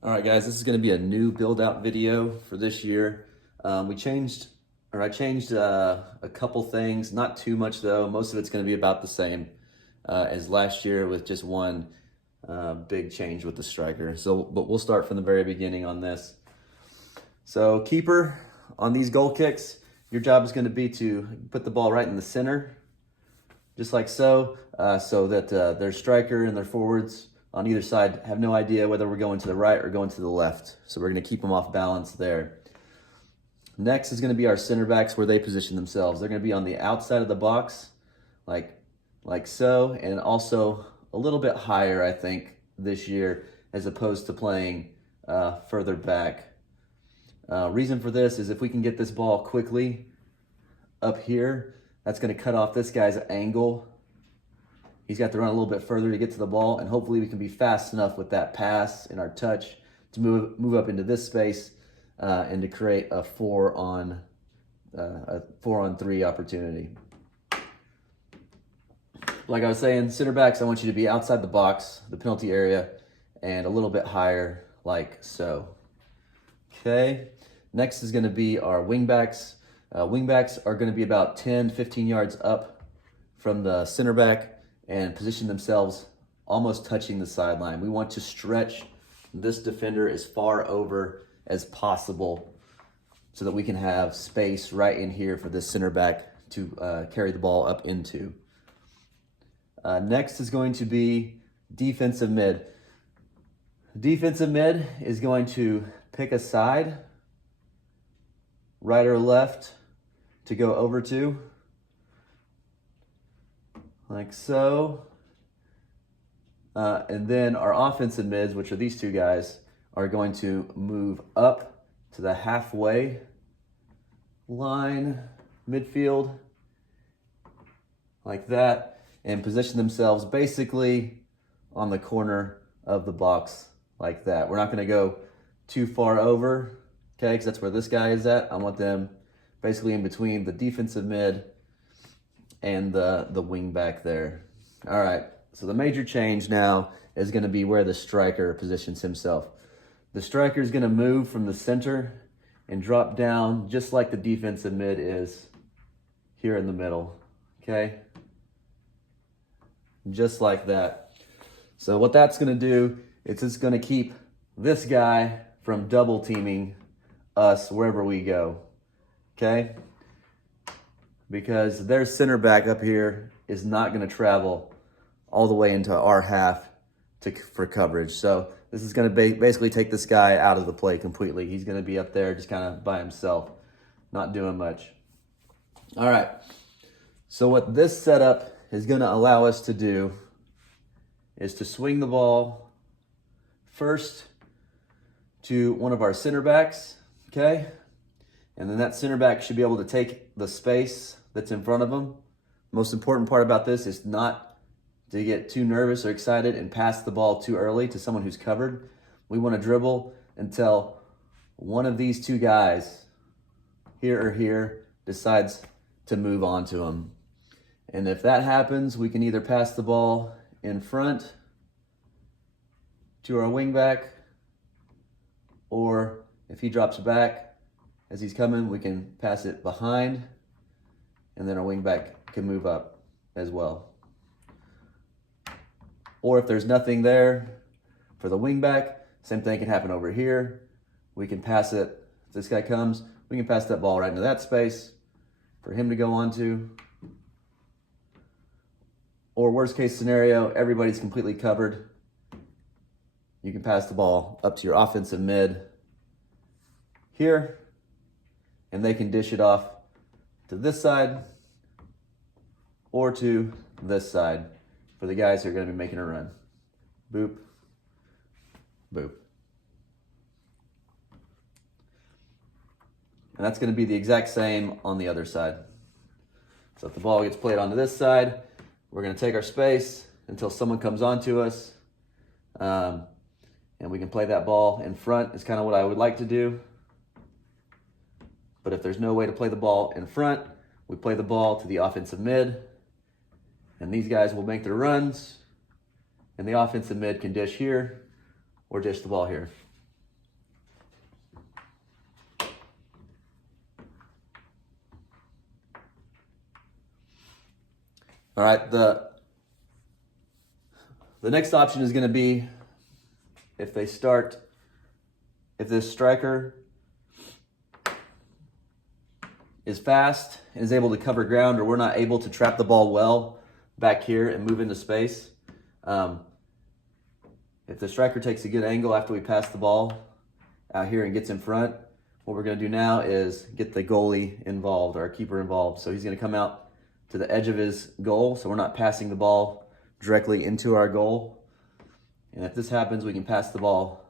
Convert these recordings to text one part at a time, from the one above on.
All right, guys, this is going to be a new build out video for this year. I changed a couple things, not too much though. Most of it's going to be about the same as last year with just one big change with the striker. But we'll start from the very beginning on this. So keeper, on these goal kicks, your job is going to be to put the ball right in the center, just like so, so that their striker and their forwards on either side have no idea whether we're going to the right or going to the left. So we're going to keep them off balance there. Next is going to be our center backs, where they position themselves. They're going to be on the outside of the box, like so, and also a little bit higher, I think, this year, as opposed to playing further back. Reason for this is if we can get this ball quickly up here, that's going to cut off this guy's angle. He's got to run a little bit further to get to the ball, and hopefully we can be fast enough with that pass and our touch to move up into this space and to create a 4-on-3 opportunity. Like I was saying, center backs, I want you to be outside the box, the penalty area, and a little bit higher, like so. Okay, next is going to be our wingbacks. Wingbacks are going to be about 10, 15 yards up from the center back and position themselves almost touching the sideline. We want to stretch this defender as far over as possible so that we can have space right in here for this center back to carry the ball up into. Next is going to be defensive mid. Defensive mid is going to pick a side, right or left, to go over to, like so. And then our offensive mids, which are these two guys, are going to move up to the halfway line, midfield, like that, and position themselves basically on the corner of the box, like that. We're not going to go too far over, okay, because that's where this guy is at. I want them basically in between the defensive mid and the wing back there. All right, so the major change now is going to be where the striker positions himself. The striker is going to move from the center and drop down just like the defensive mid is here in the middle, okay? Just like that. So what that's going to do is it's going to keep this guy from double teaming us wherever we go, okay? Because their center back up here is not going to travel all the way into our half for coverage. So this is going to basically take this guy out of the play completely. He's going to be up there just kind of by himself, not doing much. All right. So what this setup is going to allow us to do is to swing the ball first to one of our center backs, okay? And then that center back should be able to take the space that's in front of them. Most important part about this is not to get too nervous or excited and pass the ball too early to someone who's covered. We want to dribble until one of these two guys, here or here, decides to move on to them. And if that happens, we can either pass the ball in front to our wing back, or if he drops back as he's coming, we can pass it behind, and then our wing back can move up as well. Or if there's nothing there for the wing back, same thing can happen over here. We can pass it, if this guy comes, we can pass that ball right into that space for him to go onto. Or worst case scenario, everybody's completely covered. You can pass the ball up to your offensive mid here, and they can dish it off to this side or to this side for the guys who are going to be making a run. Boop, boop. And that's going to be the exact same on the other side. So if the ball gets played onto this side, we're going to take our space until someone comes onto us, and we can play that ball in front. Is kind of what I would like to do. But if there's no way to play the ball in front, we play the ball to the offensive mid, and these guys will make their runs, and the offensive mid can dish here or dish the ball here. All right, the next option is going to be if this striker is fast and is able to cover ground, or we're not able to trap the ball well back here and move into space. If the striker takes a good angle after we pass the ball out here and gets in front, what we're going to do now is get the goalie involved, or our keeper involved. So he's going to come out to the edge of his goal, so we're not passing the ball directly into our goal. And if this happens, we can pass the ball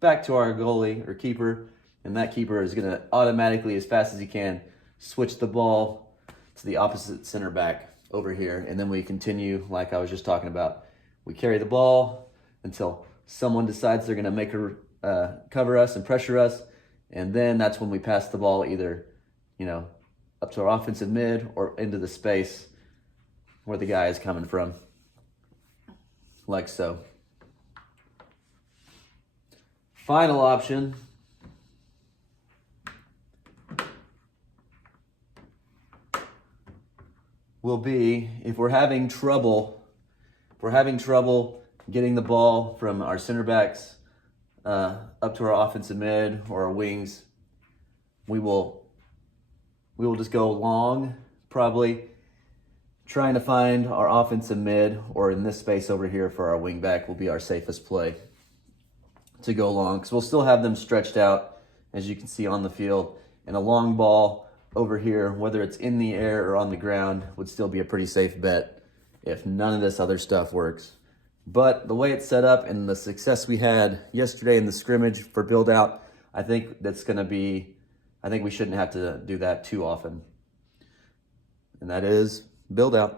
back to our goalie or keeper, and that keeper is going to automatically, as fast as he can, switch the ball to the opposite center back over here. And then we continue like I was just talking about. We carry the ball until someone decides they're going to make cover us and pressure us, and then that's when we pass the ball either, up to our offensive mid or into the space where the guy is coming from, like so. Final option will be if we're having trouble getting the ball from our center backs up to our offensive mid or our wings, we will just go long, probably trying to find our offensive mid, or in this space over here for our wing back will be our safest play to go long, because we'll still have them stretched out, as you can see on the field, and a long ball over here, whether it's in the air or on the ground, would still be a pretty safe bet if none of this other stuff works. But the way it's set up and the success we had yesterday in the scrimmage for Buildout, I think we shouldn't have to do that too often. And that is Buildout.